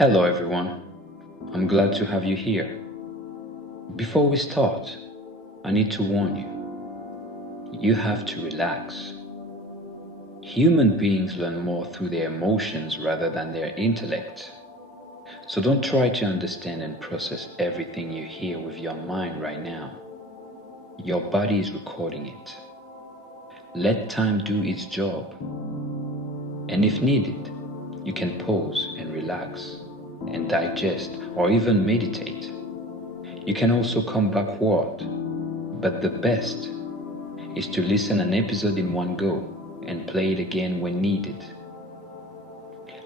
Hello everyone, I'm glad to have you here. Before we start, I need to warn you, you have to relax. Human beings learn more through their emotions rather than their intellect. So don't try to understand and process everything you hear with your mind right now. Your body is recording it. Let time do its job. And if needed, you can pause and relax and digest or even meditate. You can also come backward, but the best is to listen an episode in one go and play it again when needed.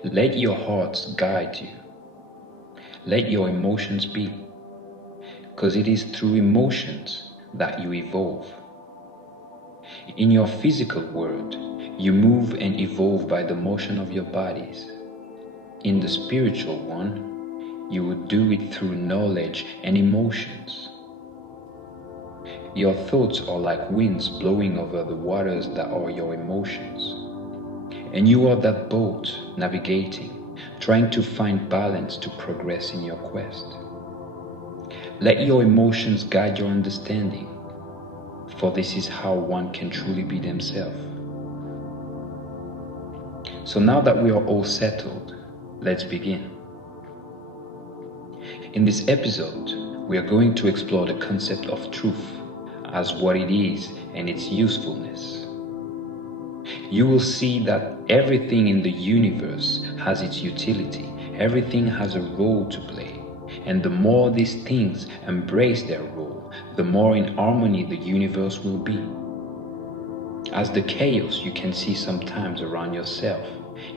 Let your hearts guide you. Let your emotions be, because it is through emotions that you evolve. In your physical world, you move and evolve by the motion of your bodies. In the spiritual one, you would do it through knowledge and emotions. Your thoughts are like winds blowing over the waters that are your emotions. And you are that boat navigating, trying to find balance to progress in your quest. Let your emotions guide your understanding, for this is how one can truly be themselves. So now that we are all settled, let's begin. In this episode, we are going to explore the concept of truth as what it is and its usefulness. You will see that everything in the universe has its utility. Everything has a role to play. And the more these things embrace their role, the more in harmony the universe will be. As the chaos you can see sometimes around yourself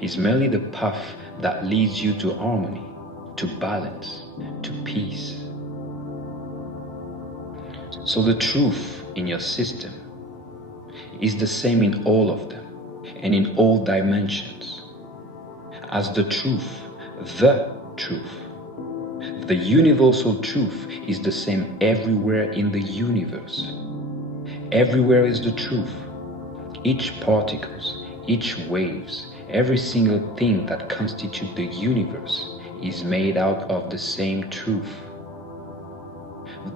is merely the path that leads you to harmony, to balance, to peace. So the truth in your system is the same in all of them and in all dimensions. As the truth, the universal truth is the same everywhere in the universe. Everywhere is the truth. Each particles, each waves, every single thing that constitutes the universe is made out of the same truth.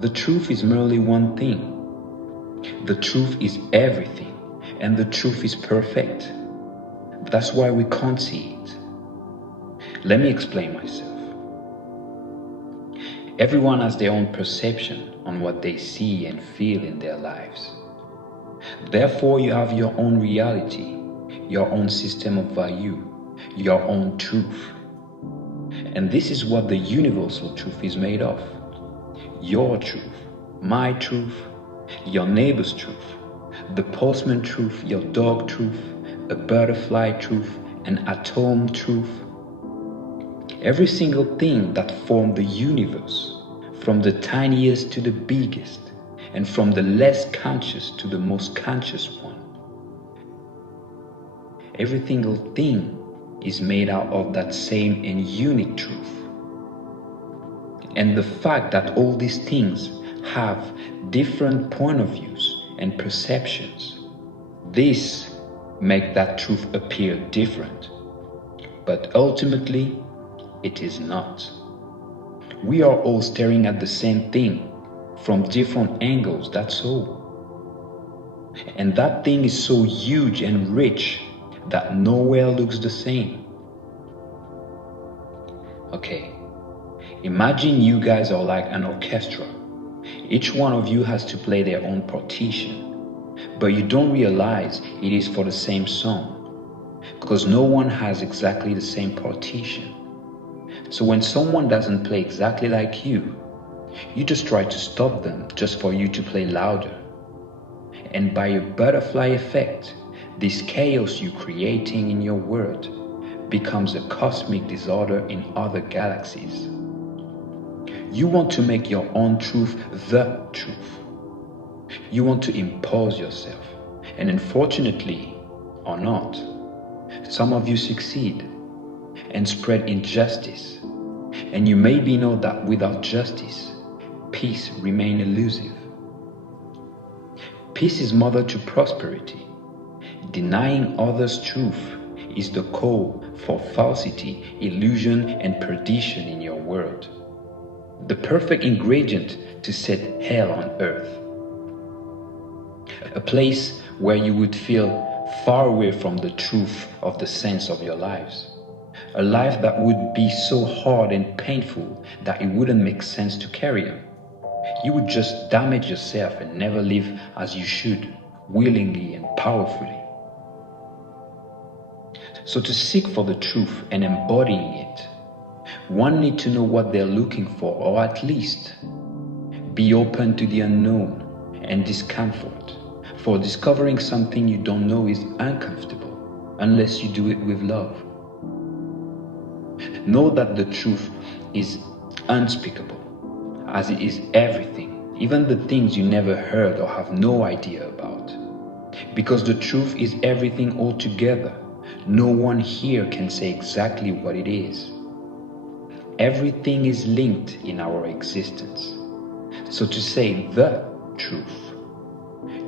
The truth is merely one thing. The truth is everything, and the truth is perfect. That's why we can't see it. Let me explain myself. Everyone has their own perception on what they see and feel in their lives. Therefore, you have your own reality, your own system of value, your own truth. And this is what the universal truth is made of. Your truth, my truth, your neighbor's truth, the postman truth, your dog truth, a butterfly truth, an atom truth. Every single thing that formed the universe, from the tiniest to the biggest, and from the less conscious to the most conscious one. Every single thing is made out of that same and unique truth. And the fact that all these things have different point of views and perceptions, this makes that truth appear different. But ultimately, it is not. We are all staring at the same thing from different angles, that's all. And that thing is so huge and rich that nowhere looks the same. Okay, imagine you guys are like an orchestra. Each one of you has to play their own partition, but you don't realize it is for the same song, because no one has exactly the same partition. So when someone doesn't play exactly like you just try to stop them just for you to play louder. And by a butterfly effect, this chaos you're creating in your world becomes a cosmic disorder in other galaxies. You want to make your own truth the truth. You want to impose yourself. And unfortunately, or not, some of you succeed and spread injustice. And you maybe know that without justice, peace remains elusive. Peace is mother to prosperity. Denying others' truth is the code for falsity, illusion, and perdition in your world. The perfect ingredient to set hell on earth. A place where you would feel far away from the truth of the sense of your lives. A life that would be so hard and painful that it wouldn't make sense to carry on. You would just damage yourself and never live as you should, willingly and powerfully. So to seek for the truth and embodying it, one needs to know what they're looking for, or at least be open to the unknown and discomfort. For discovering something you don't know is uncomfortable unless you do it with love. Know that the truth is unspeakable, as it is everything, even the things you never heard or have no idea about. Because the truth is everything altogether. No one here can say exactly what it is. Everything is linked in our existence. So to say the truth,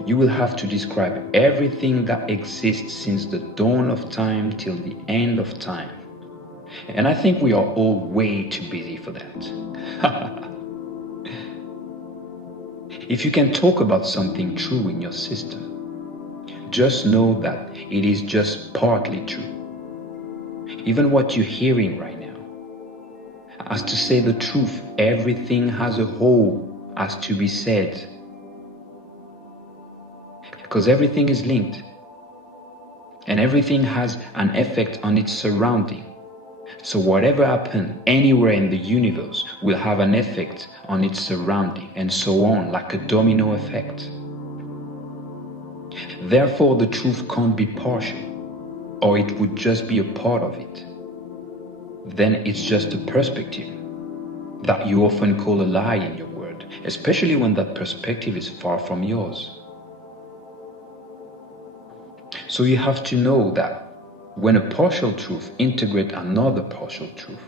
you will have to describe everything that exists since the dawn of time till the end of time. And I think we are all way too busy for that. If you can talk about something true in your system, just know that it is just partly true. Even what you're hearing right now. As to say the truth, everything as a whole has to be said. Because everything is linked. And everything has an effect on its surrounding. So whatever happens anywhere in the universe will have an effect on its surrounding, and so on, like a domino effect. Therefore, the truth can't be partial, or it would just be a part of it. Then it's just a perspective that you often call a lie in your word, especially when that perspective is far from yours. So you have to know that when a partial truth integrates another partial truth,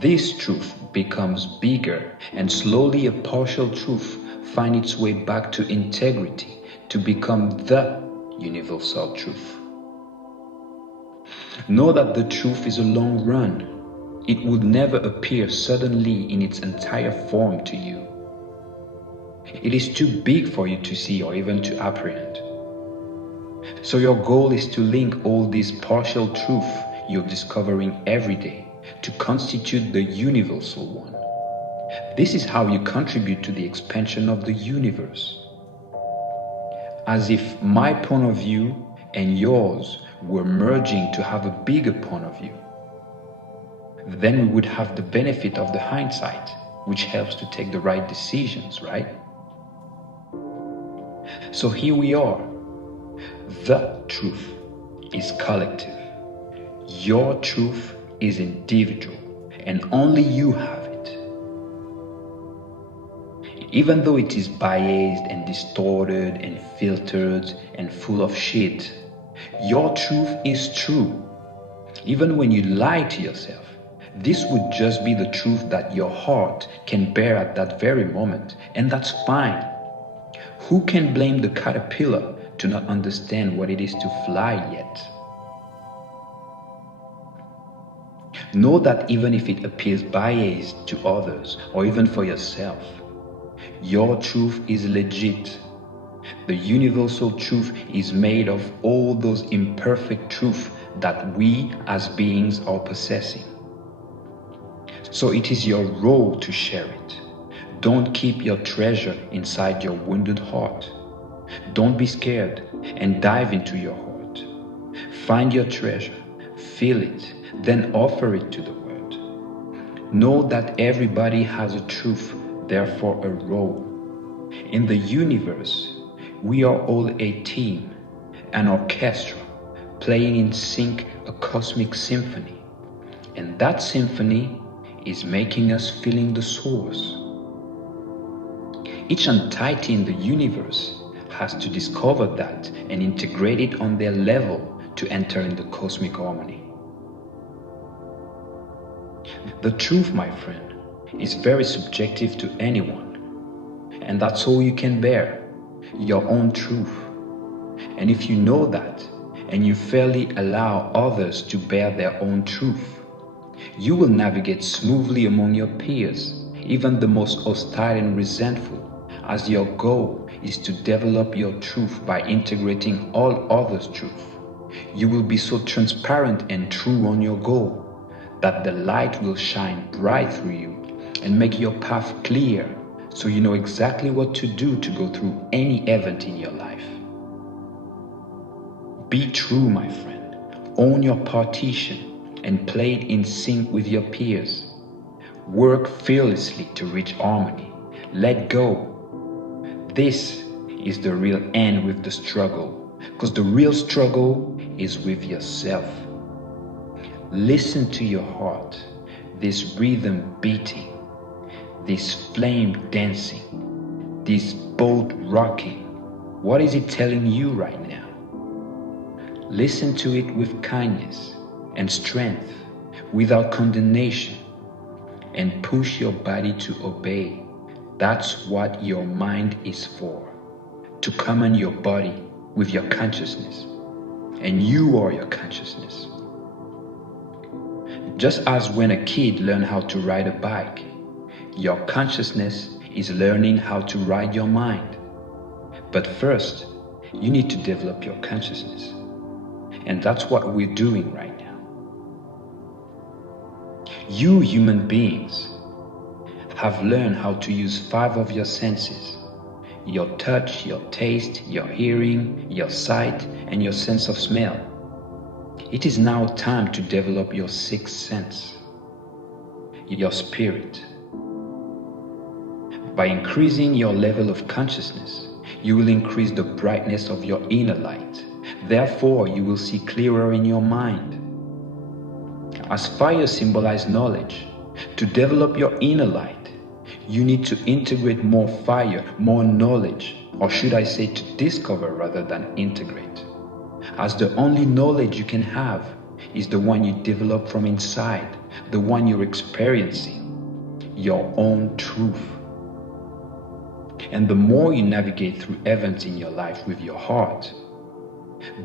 this truth becomes bigger, and slowly a partial truth finds its way back to integrity to become the universal truth. Know that the truth is a long run. It would never appear suddenly in its entire form to you. It is too big for you to see or even to apprehend. So your goal is to link all these partial truths you're discovering every day to constitute the universal one. This is how you contribute to the expansion of the universe. As if my point of view and yours were merging to have a bigger point of view. Then we would have the benefit of the hindsight, which helps to take the right decisions, right? So here we are. The truth is collective. Your truth is individual, and only you have it. Even though it is biased and distorted and filtered and full of shit, your truth is true. Even when you lie to yourself, this would just be the truth that your heart can bear at that very moment, and that's fine. Who can blame the caterpillar to not understand what it is to fly yet? Know that even if it appears biased to others or even for yourself, your truth is legit. The universal truth is made of all those imperfect truths that we as beings are possessing. So it is your role to share it. Don't keep your treasure inside your wounded heart. Don't be scared and dive into your heart. Find your treasure, feel it, then offer it to the world. Know that everybody has a truth, therefore a role. In the universe, we are all a team, an orchestra, playing in sync a cosmic symphony. And that symphony is making us feeling the source. Each entity in the universe has to discover that and integrate it on their level to enter in the cosmic harmony. The truth, my friend, is very subjective to anyone, and that's all you can bear, your own truth. And if you know that, and you fairly allow others to bear their own truth, you will navigate smoothly among your peers, even the most hostile and resentful, as your goal is to develop your truth by integrating all others' truth. You will be so transparent and true on your goal that the light will shine bright through you and make your path clear, so you know exactly what to do to go through any event in your life. Be true, my friend. Own your partition and play it in sync with your peers. Work fearlessly to reach harmony. Let go. This is the real end with the struggle, because the real struggle is with yourself. Listen to your heart, this rhythm beating, this flame dancing, this boat rocking. What is it telling you right now? Listen to it with kindness and strength, without condemnation, and push your body to obey. That's what your mind is for, to command your body with your consciousness, and you are your consciousness. Just as when a kid learns how to ride a bike, your consciousness is learning how to ride your mind. But first, you need to develop your consciousness. And that's what we're doing right now. You human beings have learned how to use 5 of your senses: your touch, your taste, your hearing, your sight, and your sense of smell. It is now time to develop your 6th sense, your spirit. By increasing your level of consciousness, you will increase the brightness of your inner light. Therefore, you will see clearer in your mind. As fire symbolizes knowledge, to develop your inner light, you need to integrate more fire, more knowledge, or should I say to discover rather than integrate. As the only knowledge you can have is the one you develop from inside, the one you're experiencing, your own truth. And the more you navigate through events in your life with your heart,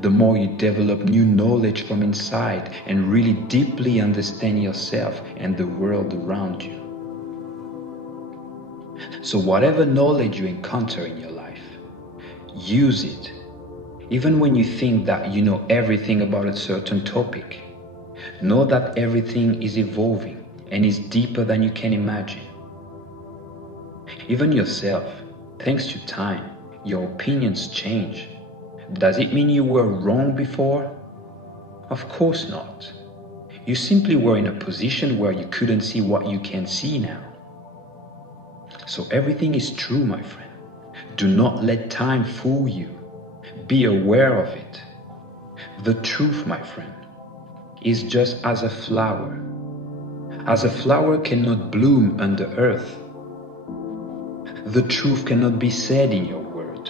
the more you develop new knowledge from inside and really deeply understand yourself and the world around you. So whatever knowledge you encounter in your life, use it. Even when you think that you know everything about a certain topic, know that everything is evolving and is deeper than you can imagine. Even yourself, thanks to time, your opinions change. Does it mean you were wrong before? Of course not. You simply were in a position where you couldn't see what you can see now. So everything is true, my friend. Do not let time fool you. Be aware of it. The truth, my friend, is just as a flower. As a flower cannot bloom under earth, the truth cannot be said in your word.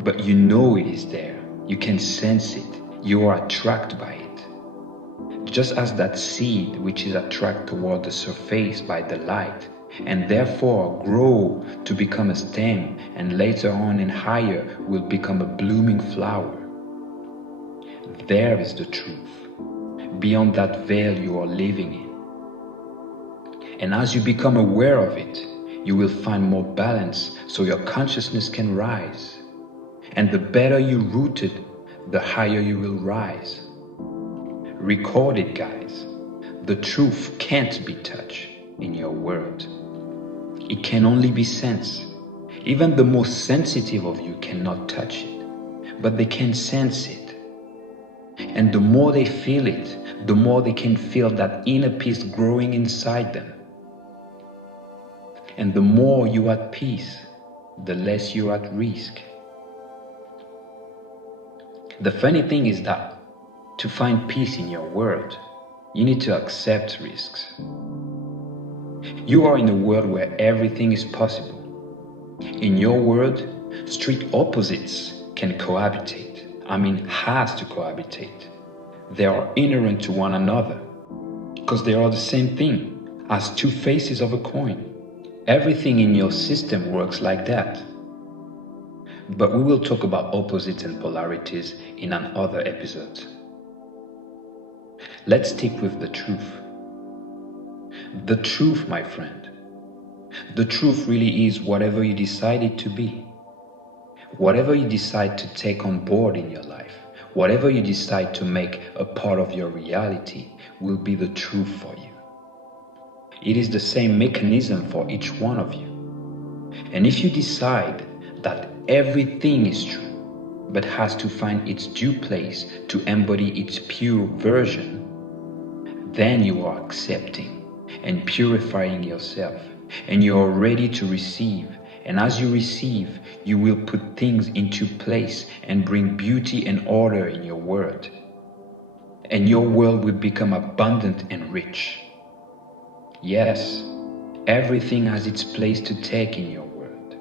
But you know it is there. You can sense it. You are attracted by it. Just as that seed which is attracted toward the surface by the light, and therefore grow to become a stem, and later on and higher will become a blooming flower. There is the truth, beyond that veil you are living in. And as you become aware of it, you will find more balance so your consciousness can rise. And the better you're rooted, the higher you will rise. Record it, guys. The truth can't be touched in your world. It can only be sensed. Even the most sensitive of you cannot touch it, but they can sense it. And the more they feel it, the more they can feel that inner peace growing inside them. And the more you're at peace, the less you're at risk. The funny thing is that to find peace in your world, you need to accept risks. You are in a world where everything is possible. In your world, strict opposites can cohabitate. Has to cohabitate. They are inherent to one another because they are the same thing as 2 faces of a coin. Everything in your system works like that. But we will talk about opposites and polarities in another episode. Let's stick with the truth. The truth, my friend. The truth really is whatever you decide it to be. Whatever you decide to take on board in your life, whatever you decide to make a part of your reality will be the truth for you. It is the same mechanism for each one of you. And if you decide that everything is true, but has to find its due place to embody its pure version, then you are accepting and purifying yourself, and you are ready to receive. And as you receive, you will put things into place and bring beauty and order in your world. And your world will become abundant and rich. Yes, everything has its place to take in your world.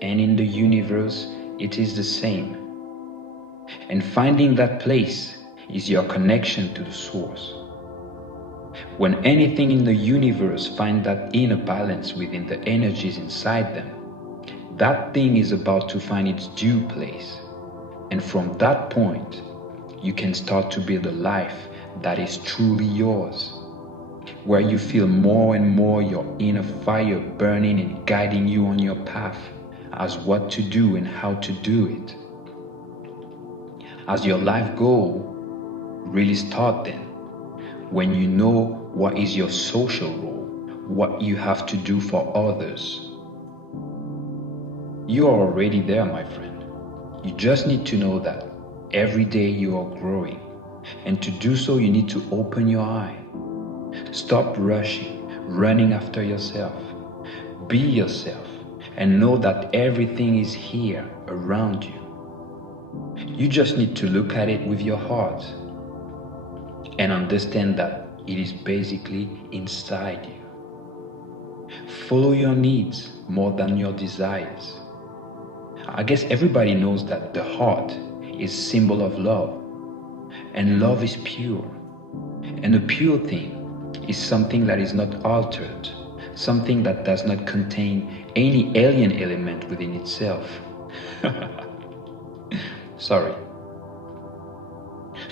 And in the universe, it is the same. And finding that place is your connection to the source. When anything in the universe finds that inner balance within the energies inside them, that thing is about to find its due place. And from that point, you can start to build a life that is truly yours, where you feel more and more your inner fire burning and guiding you on your path as what to do and how to do it. As your life goal really start then, when you know what is your social role, what you have to do for others. You are already there, my friend. You just need to know that every day you are growing. And to do so, you need to open your eye. Stop rushing, running after yourself. Be yourself and know that everything is here around you. You just need to look at it with your heart and understand that it is basically inside you. Follow your needs more than your desires. I guess everybody knows that the heart is symbol of love, and love is pure. And a pure thing is something that is not altered, something that does not contain any alien element within itself. Sorry.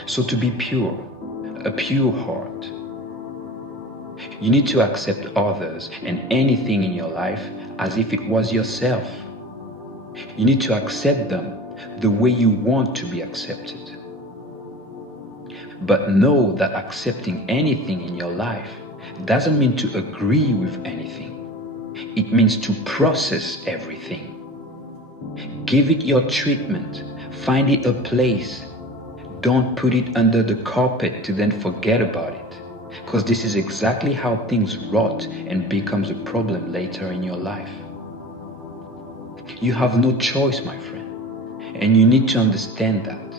So to be pure, a pure heart, you need to accept others and anything in your life as if it was yourself. You need to accept them the way you want to be accepted. But know that accepting anything in your life doesn't mean to agree with anything. It means to process everything. Give it your treatment. Find it a place. Don't put it under the carpet to then forget about it. Because this is exactly how things rot and becomes a problem later in your life. You have no choice, my friend, and you need to understand that.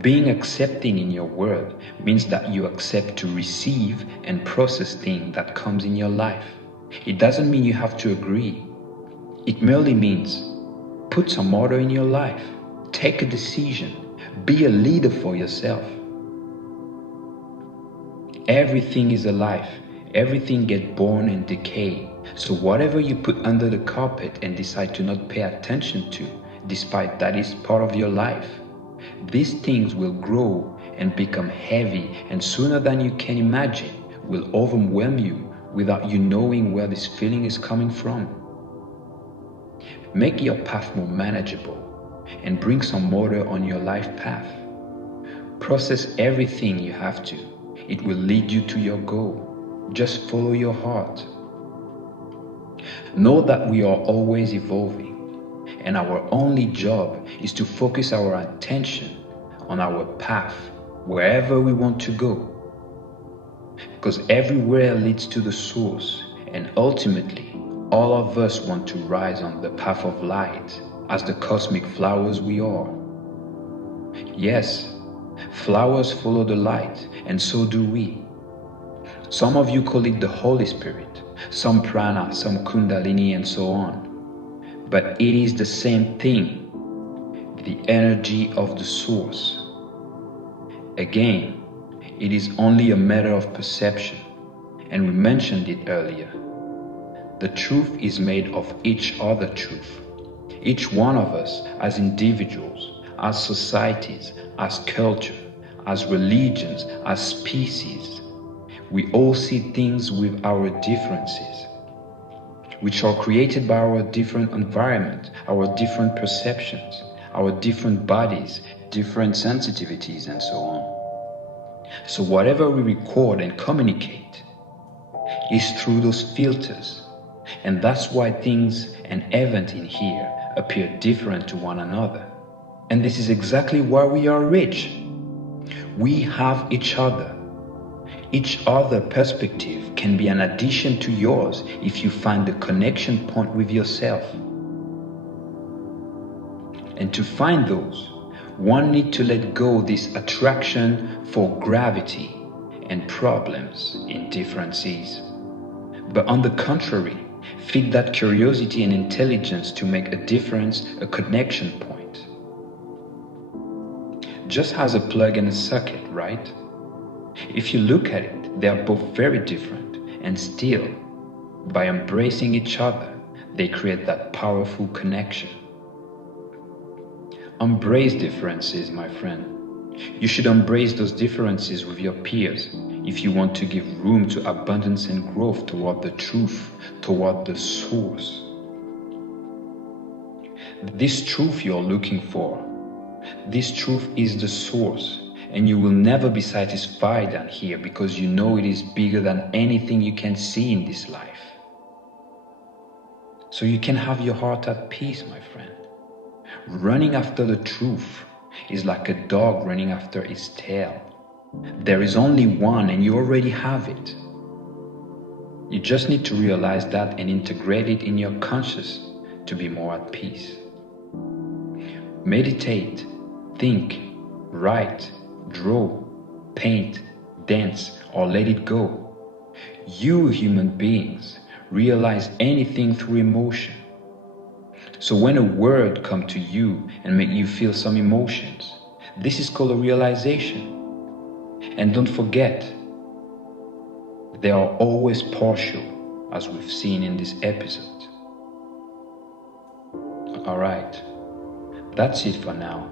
Being accepting in your world means that you accept to receive and process things that comes in your life. It doesn't mean you have to agree. It merely means put some order in your life, take a decision, be a leader for yourself. Everything is alive, everything gets born and decay. So whatever you put under the carpet and decide to not pay attention to, despite that is part of your life, these things will grow and become heavy, and sooner than you can imagine will overwhelm you without you knowing where this feeling is coming from. Make your path more manageable and bring some order on your life path. Process everything you have to. It will lead you to your goal. Just follow your heart. Know that we are always evolving, and our only job is to focus our attention on our path wherever we want to go. Because everywhere leads to the source, and ultimately, all of us want to rise on the path of light as the cosmic flowers we are. Yes, flowers follow the light, and so do we. Some of you call it the Holy Spirit, some prana, some kundalini, and so on. But it is the same thing, the energy of the source. Again, it is only a matter of perception, and we mentioned it earlier. The truth is made of each other truth. Each one of us, as individuals, as societies, as culture, as religions, as species, we all see things with our differences, which are created by our different environment, our different perceptions, our different bodies, different sensitivities, and so on. So whatever we record and communicate is through those filters, and that's why things and events in here appear different to one another. And this is exactly why we are rich. We have each other. Each other perspective can be an addition to yours if you find the connection point with yourself. And to find those, one needs to let go this attraction for gravity and problems in differences. But on the contrary, feed that curiosity and intelligence to make a difference, a connection point. Just as a plug and a socket, right? If you look at it, they are both very different, and still, by embracing each other, they create that powerful connection. Embrace differences, my friend. You should embrace those differences with your peers if you want to give room to abundance and growth toward the truth, toward the source. This truth you're looking for, this truth is the source. And you will never be satisfied down here because you know it is bigger than anything you can see in this life. So you can have your heart at peace, my friend. Running after the truth is like a dog running after its tail. There is only one and you already have it. You just need to realize that and integrate it in your conscious to be more at peace. Meditate, think, write, draw, paint, dance, or let it go. You human beings realize anything through emotion. So when a word comes to you and make you feel some emotions, this is called a realization. And don't forget, they are always partial, as we've seen in this episode. Alright, that's it for now.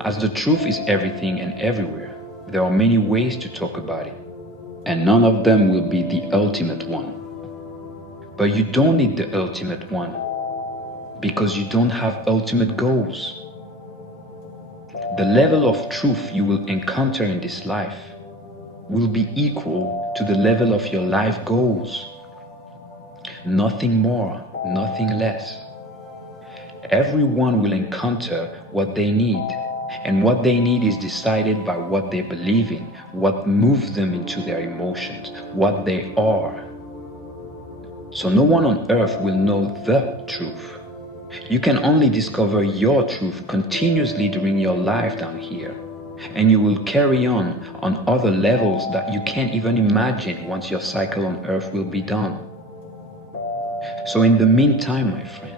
As the truth is everything and everywhere, there are many ways to talk about it, and none of them will be the ultimate one. But you don't need the ultimate one, because you don't have ultimate goals. The level of truth you will encounter in this life will be equal to the level of your life goals. Nothing more, nothing less. Everyone will encounter what they need. And what they need is decided by what they believe in, what moves them into their emotions, what they are. So no one on earth will know the truth. You can only discover your truth continuously during your life down here. And you will carry on other levels that you can't even imagine once your cycle on earth will be done. So in the meantime, my friend,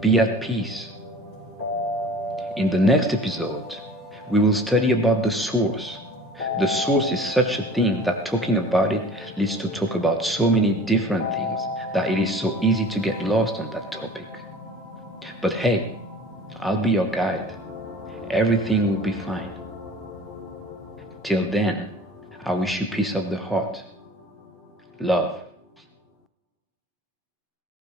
be at peace. In the next episode, we will study about the source. The source is such a thing that talking about it leads to talk about so many different things that it is so easy to get lost on that topic. But hey, I'll be your guide. Everything will be fine. Till then, I wish you peace of the heart. Love.